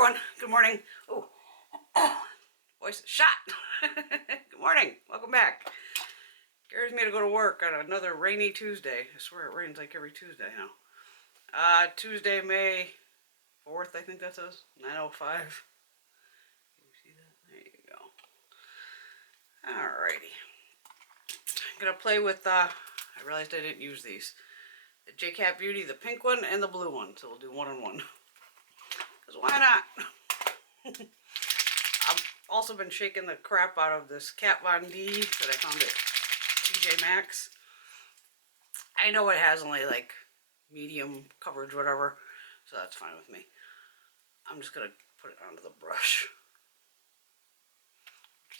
everyone. Good morning. Oh, voice is shot. Good morning. Welcome back. Scares me to go to work on another rainy Tuesday. I swear it rains like every Tuesday now. Tuesday, May 4th, I think that says. 9:05. Can you see that? There you go. Alrighty. I'm going to play with, I realized I didn't use these. The KVD Beauty, the pink one, and the blue one. So we'll do one on one. Because why not? I've also been shaking the crap out of this Kat Von D that I found at TJ Maxx. I know it has only like medium coverage, whatever, so that's fine with me. I'm just going to put it onto the brush.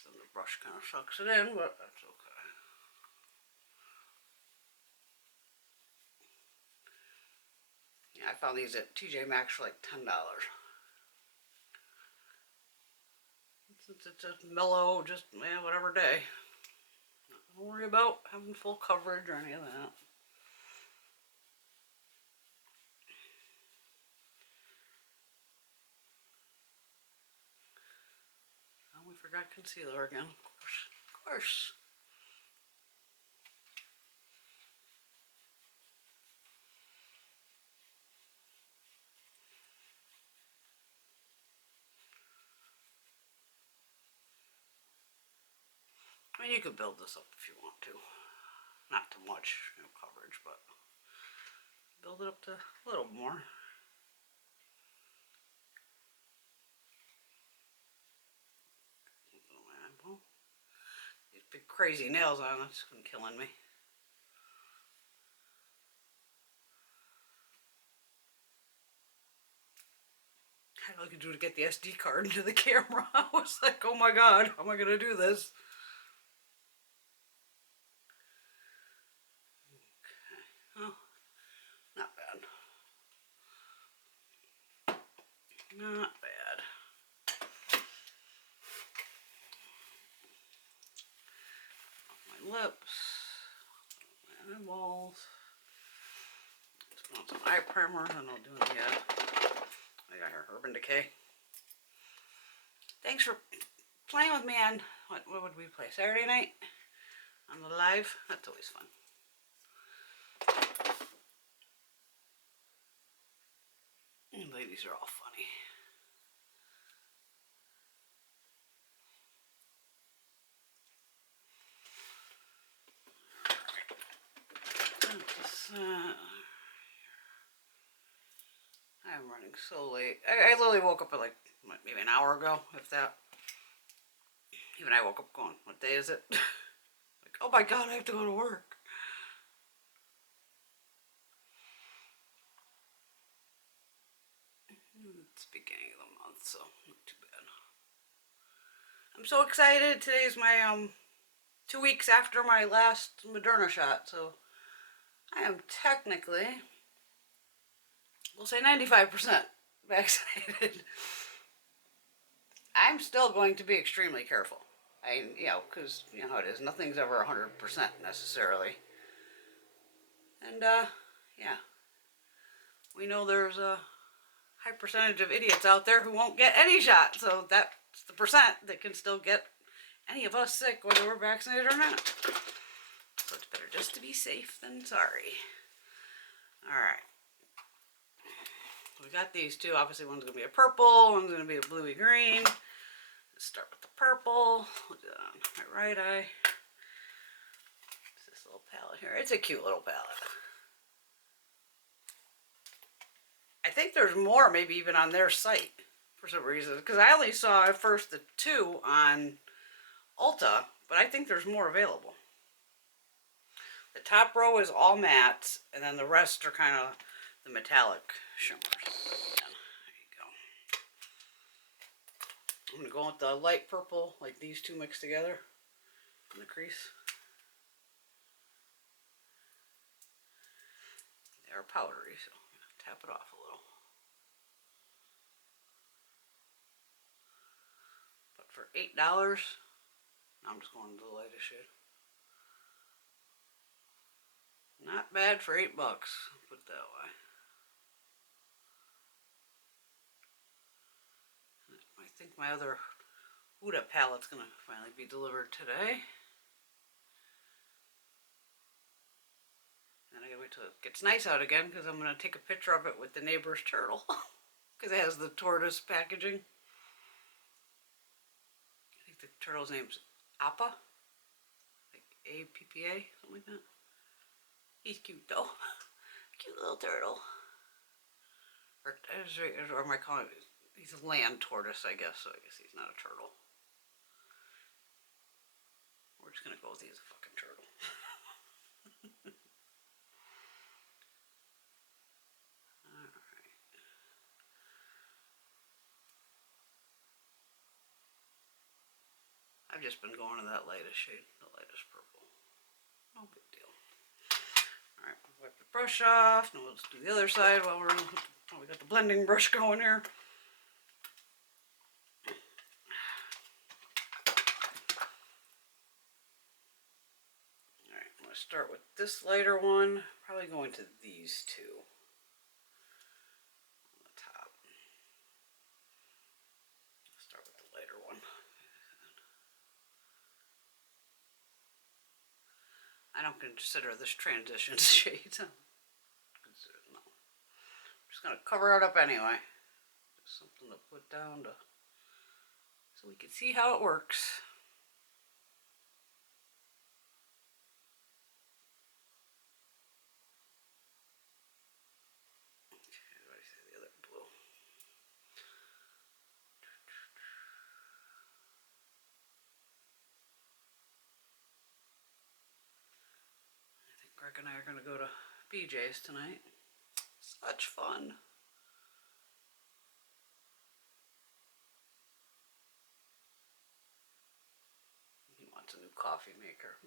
Then the brush kind of sucks it in, but that's okay. Yeah, I found these at TJ Maxx for like $10. Since it's a mellow, just whatever day. Don't worry about having full coverage or any of that. Oh, we forgot concealer again. Of course. I mean, you could build this up if you want to. Not too much, coverage, but build it up to a little more. These big crazy nails on it's killing me. I had to look to get the SD card into the camera. I was like, oh my god, how am I gonna do this? Okay. Oh, not bad. Not bad. My lips, my eyeballs. Let's put on some eye primer, and I'll do it yet. I got her Urban Decay. Thanks for playing with me on, what would we play, Saturday night? On the live? That's always fun. And ladies are all funny. I'm running so late. I literally woke up at like maybe an hour ago, if that. Even I woke up going, what day is it? Like, oh my god, I have to go to work. It's the beginning of the month, so not too bad. I'm so excited. Today is my 2 weeks after my last Moderna shot, so I am technically, we'll say 95% vaccinated. I'm still going to be extremely careful. Because you know how it is. Nothing's ever 100% necessarily. And, yeah. We know there's a high percentage of idiots out there who won't get any shot. So that's the percent that can still get any of us sick, whether we're vaccinated or not. So it's better just to be safe than sorry. Alright. We got these two. Obviously one's going to be a purple, one's going to be a bluey green. Let's start with the purple. We'll do that on my right eye. It's this little palette here. It's a cute little palette. I think there's more maybe even on their site for some reason. Because I only saw at first the two on Ulta, but I think there's more available. The top row is all mattes, and then the rest are kind of the metallic shimmers. I'm going to go with the light purple, like these two mixed together in the crease. They're powdery, so I'm going to tap it off a little. But for $8, I'm just going to the lightest shade. Not bad for $8, put it that way. I think my other Huda palette's gonna finally be delivered today. And I gotta wait till it gets nice out again because I'm gonna take a picture of it with the neighbor's turtle because it has the tortoise packaging. I think the turtle's name's Appa, like A-P-P-A, something like that. He's cute though. Cute little turtle. Or am I calling it? He's a land tortoise, I guess, so I guess he's not a turtle. We're just gonna go with he's a fucking turtle. Alright. I've just been going to that lightest shade, the lightest purple. No big deal. Alright, wipe the brush off. Now let's do the other side while we got the blending brush going here. Alright, I'm going to start with this lighter one. Probably going to these two on the top. I'll start with the lighter one. I don't consider this transition shade. No. I'm just going to cover it up anyway. Just something to put down so we can see how it works. Okay, what do I say, the other blue? I think Greg and I are going to go to BJ's tonight. Such fun. He wants a new coffee maker.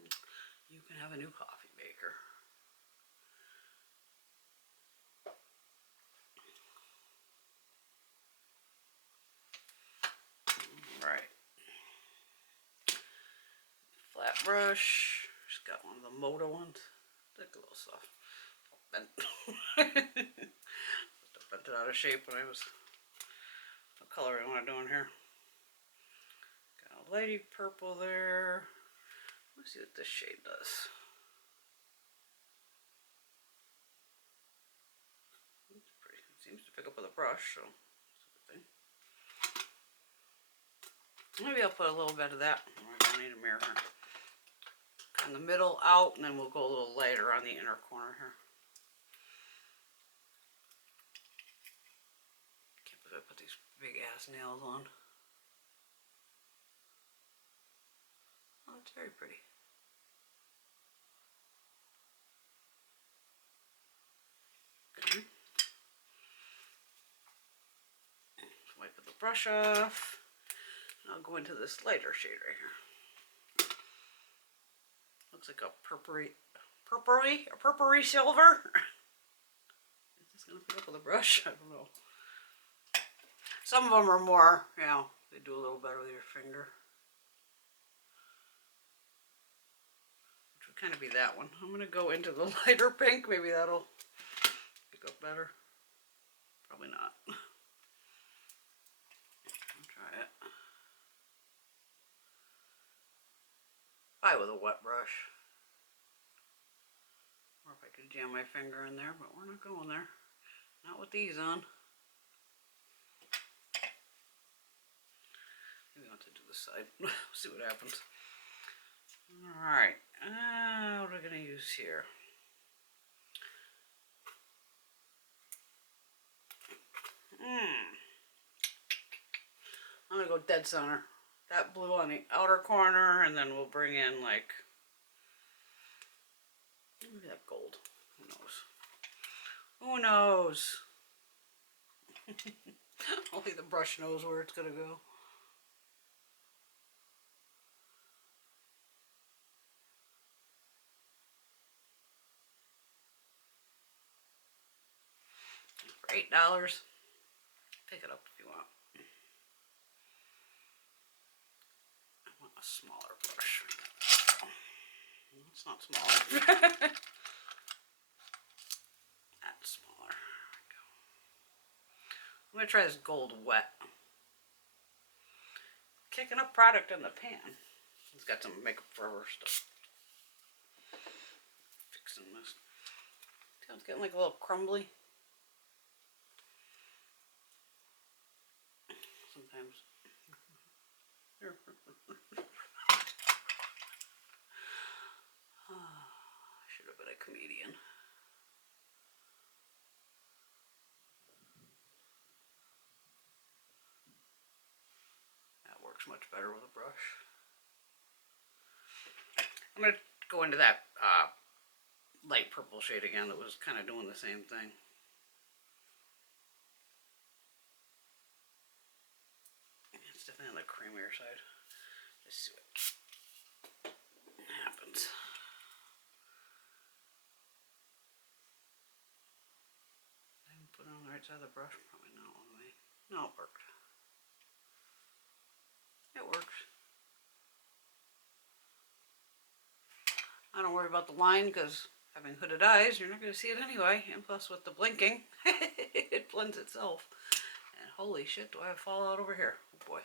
You can have a new coffee maker. Right. Flat brush. Just got one of the MODA ones. Look a little soft. Bent. Bent it out of shape when I was. What color am I doing here? Got a lighty purple there. Let's see what this shade does. It's pretty. It seems to pick up with a brush, so that's a good thing. Maybe I'll put a little bit of that. I don't need a mirror here. In the middle out, and then we'll go a little lighter on the inner corner here. Can't believe I put these big ass nails on. Oh, it's very pretty. Okay. Wipe the brush off. And I'll go into this lighter shade right here. Looks like a purpley silver. Is this gonna pick up with a brush? I don't know. Some of them are more, you know, they do a little better with your finger. Which would kind of be that one. I'm gonna go into the lighter pink. Maybe that'll pick up better. Probably not. I'll try it. Probably with a wet brush. Or if I could jam my finger in there, but we're not going there. Not with these on. Maybe I'll have to do this side. See what happens. Alright. What are we going to use here? I'm going to go dead center. That blue on the outer corner, and then we'll bring in like, maybe that gold. Who knows? Who knows? Only the brush knows where it's gonna go. For $8, pick it up if you want. I want a smaller brush. It's not smaller. That's smaller. There we go. I'm gonna try this gold wet. kicking up product in the pan. It's got some makeup forever stuff. Fixing this. See how it's getting like a little crumbly? Sometimes. Should have been a comedian. That works much better with a brush. I'm going to go into that light purple shade again that was kind of doing the same thing. It's definitely on the creamier side. Let's see what happens. Did I put it on the right side of the brush? Probably not all the way. No, it worked. It works. I don't worry about the line because having hooded eyes, you're not going to see it anyway. And plus with the blinking, it blends itself. And holy shit, do I have fallout over here? Oh boy.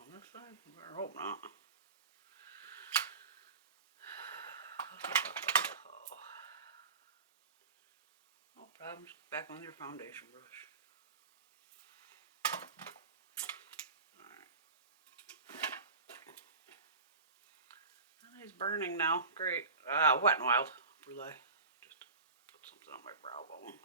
On this side? I better hope not. No problem. Just back on your foundation brush. He's burning now. Great. Wet n Wild. Brulee. Just put something on my brow bone.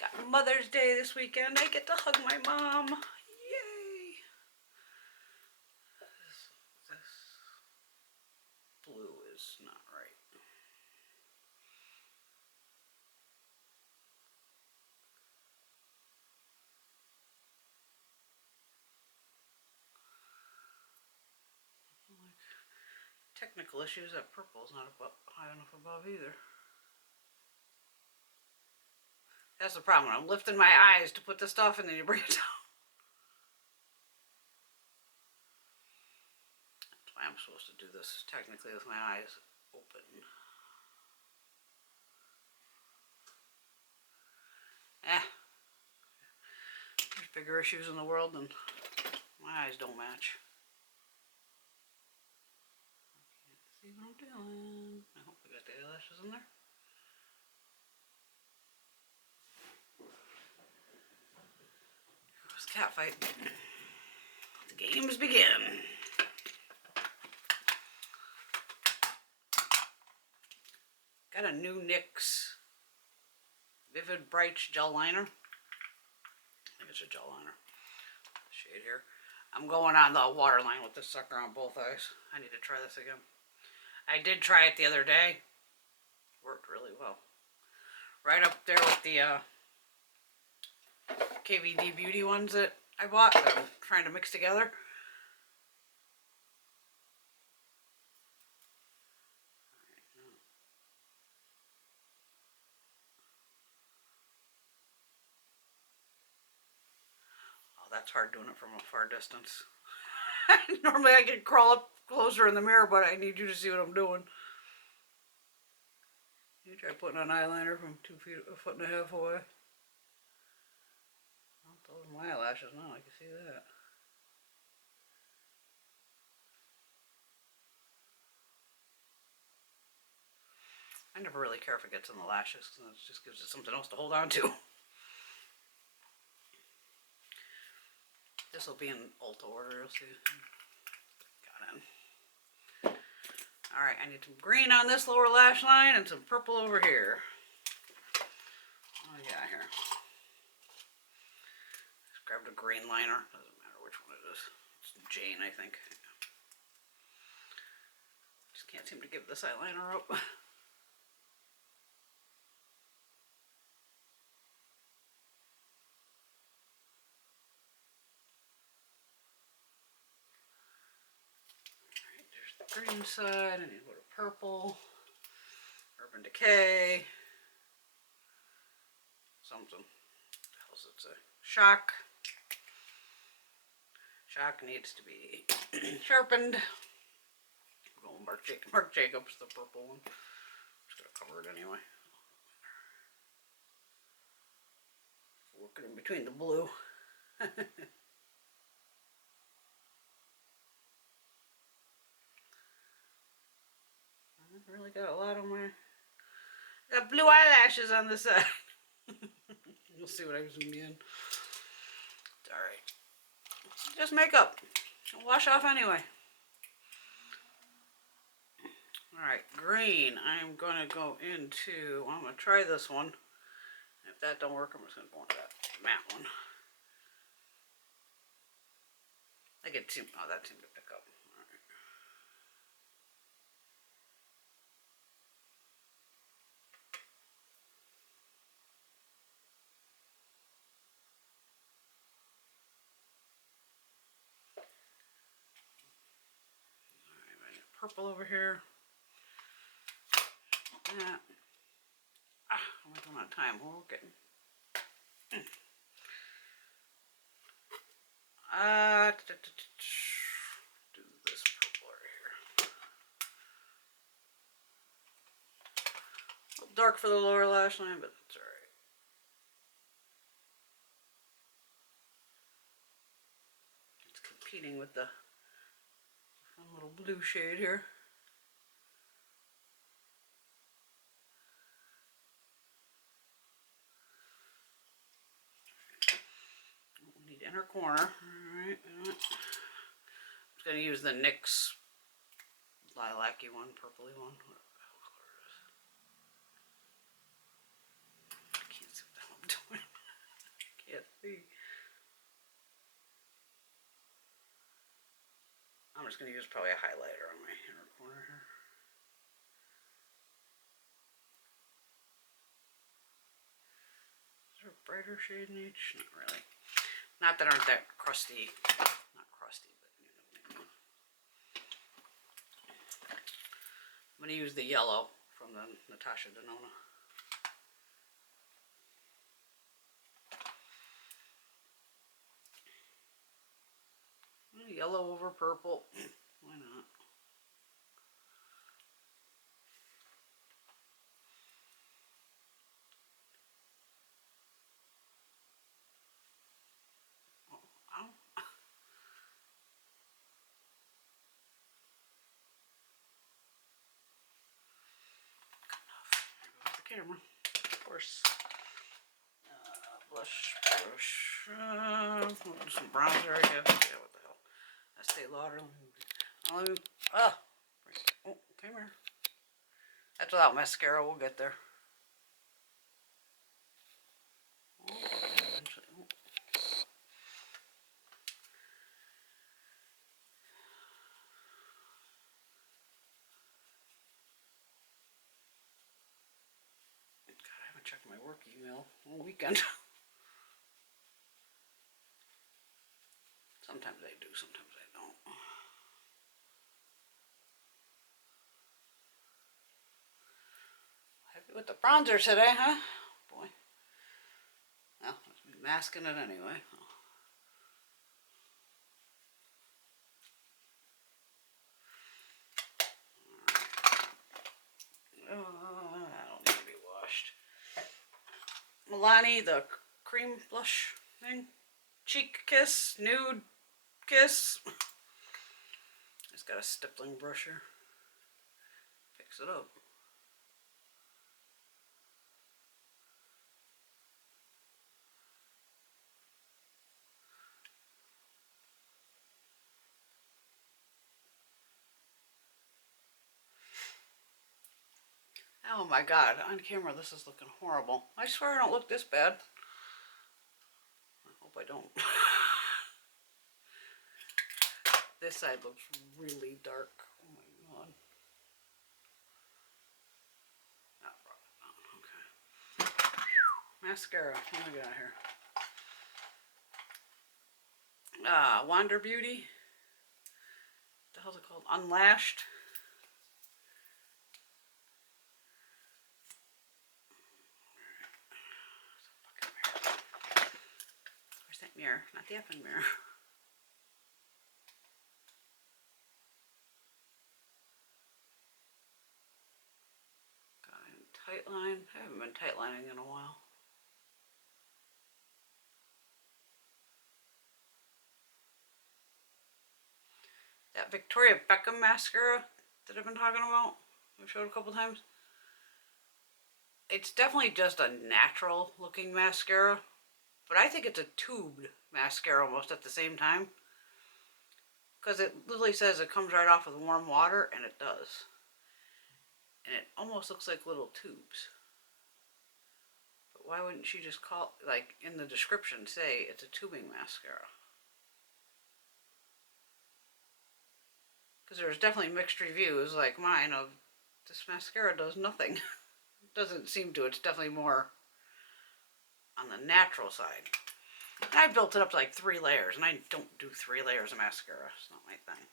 Got Mother's Day this weekend. I get to hug my mom. Yay. This blue is not right. Technical issues, that purple is not high enough above either. That's the problem. I'm lifting my eyes to put the stuff and then you bring it down. That's why I'm supposed to do this technically with my eyes open. There's bigger issues in the world than my eyes don't match. See what I'm doing. I hope I got the eyelashes in there. Here goes cat fight. The games begin. Got a new NYX Vivid Bright Gel Liner. I think it's a gel liner. Shade here. I'm going on the waterline with this sucker on both eyes. I need to try this again. I did try it the other day. Worked really well. Right up there with the KVD Beauty ones that I bought that I'm trying to mix together. Oh, that's hard doing it from a far distance. Normally I can crawl up closer in the mirror, but I need you to see what I'm doing. You try putting on eyeliner from 2 feet, a foot and a half away. Well, those are my eyelashes now, I can see that. I never really care if it gets in the lashes, because it just gives it something else to hold on to. This will be in Ulta order, you'll see. Got in. Alright, I need some green on this lower lash line and some purple over here. Oh yeah, here. Just grabbed a green liner. Doesn't matter which one it is. It's Jane, I think. Just can't seem to give this eyeliner up. Green side, I need a little purple, Urban Decay, something, what else does it say? Shock Chalk needs to be sharpened. Oh, Marc Jacobs, the purple one. Just gonna cover it anyway. Working in between the blue. I really got a lot on my. Got blue eyelashes on the side. You'll see when I zoom in. It's alright. Just makeup. It'll wash off anyway. Alright, green. I'm going to go into, I'm going to try this one. If that don't work, I'm just going to go into that matte one. I get two, oh, that seemed to pick up. Alright. Purple over here. That. I'm doing on time. We're getting. Do this purple right here. A little dark for the lower lash line, but that's alright. It's competing with the fun little blue shade here. We need inner corner. Alright. I'm just going to use the NYX lilac-y one, purpley one. Whatever the hell color it is. I can't see what the hell I'm doing. Can't see. I'm just going to use probably a highlighter on my inner corner here. Is there a brighter shade in each? Not really. Not that aren't that crusty. Not crusty, but you know. I'm going to use the yellow from the Natasha Denona. Yellow over purple. Why not? Oh, ow. Good enough. There goes the camera. Of course. Blush brush. Some bronzer, I guess. Yeah, what the hell. Estee Lauder. Oh, come here. That's without mascara. We'll get there. Oh, eventually. Oh. God, I haven't checked my work email all weekend. Sometimes I do, sometimes I don't. Happy with the bronzer today, huh? Boy. Well, I'm masking it anyway. I don't need to be washed. Milani, the cream blush thing. Cheek kiss, nude kiss. Just got a stippling brush here. Fix it up. Oh my god, on camera this is looking horrible. I swear I don't look this bad. I hope I don't. This side looks really dark. Oh my god. Okay. Mascara. What do we got here? Ulta Beauty. What the hell's it called? Unlashed. Where's that mirror? Not the effing mirror. tight lining in a while. That Victoria Beckham mascara that I've been talking about, I've showed a couple times. It's definitely just a natural looking mascara, but I think it's a tubed mascara almost at the same time. Because it literally says it comes right off with warm water, and it does. And it almost looks like little tubes. But why wouldn't she just call, like in the description, say it's a tubing mascara? Because there's definitely mixed reviews like mine of this mascara does nothing. It doesn't seem to. It's definitely more on the natural side. And I built it up to like 3 layers, and I don't do 3 layers of mascara. It's not my thing.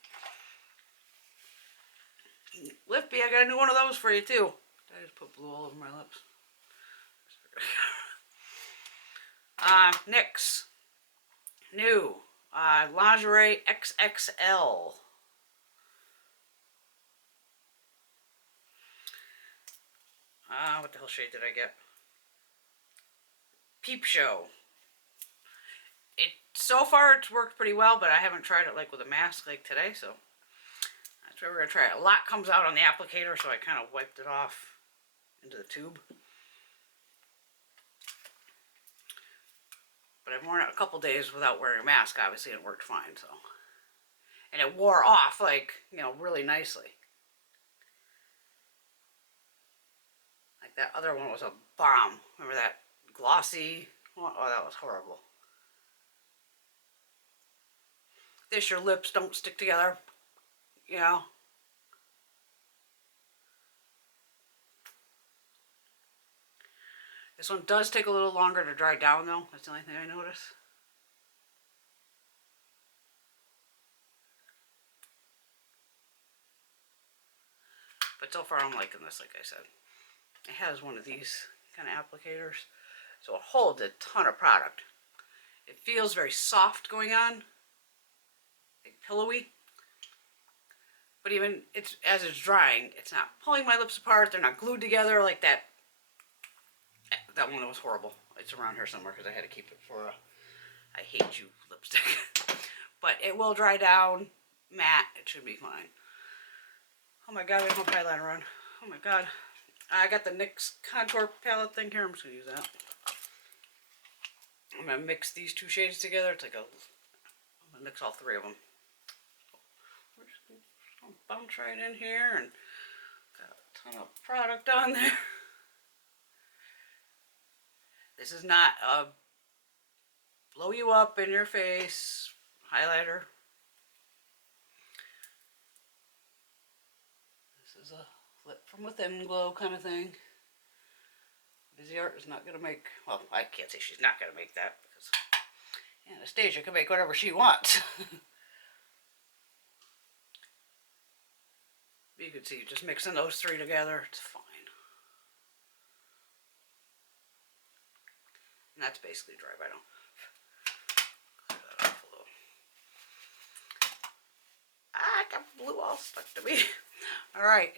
Lippy, I got a new one of those for you too. I just put blue all over my lips. NYX. New. Lingerie XXL. What the hell shade did I get? Peep Show. So far it's worked pretty well, but I haven't tried it like with a mask like today, so that's where we're gonna try it. A lot comes out on the applicator, so I kind of wiped it off into the tube. But I've worn it a couple days without wearing a mask, obviously, and it worked fine, so. And it wore off, like, you know, really nicely. Like that other one was a bomb. Remember that glossy one? Oh, that was horrible. This, your lips don't stick together, you know. This one does take a little longer to dry down, though. That's the only thing I notice. But so far, I'm liking this, like I said. It has one of these kind of applicators, so it holds a ton of product. It feels very soft going on, like pillowy. But even as it's drying, it's not pulling my lips apart. They're not glued together like that. That one was horrible. It's around here somewhere because I had to keep it for a I hate you lipstick. But it will dry down matte. It should be fine. Oh my god, I don't have eyeliner on. Oh my god. I got the NYX contour palette thing here. I'm just going to use that. I'm going to mix these 2 shades together. It's like I'm going to mix all 3 of them. We're just going to bounce right in here and got a ton of product on there. This is not a blow you up in your face highlighter. This is a flip from within glow kind of thing. Viseart is not going to make, well, I can't say she's not going to make that because Anastasia can make whatever she wants. You can see just mixing those 3 together, it's fine. And that's basically dry by now. Clear that off a little. I got blue all stuck to me. Alright.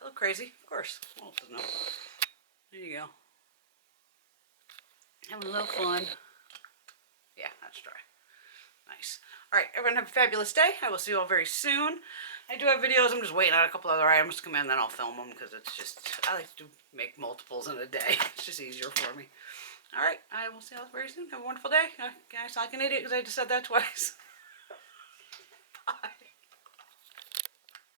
I look crazy, of course. Well, no. There you go. Having a little fun. Yeah, that's dry. Nice. Alright, everyone have a fabulous day. I will see you all very soon. I do have videos. I'm just waiting on a couple other items to come in, then I'll film them because it's just, I like to make multiples in a day. It's just easier for me. Alright, I will see you all very soon. Have a wonderful day. I sound like an idiot because I just said that twice. Bye.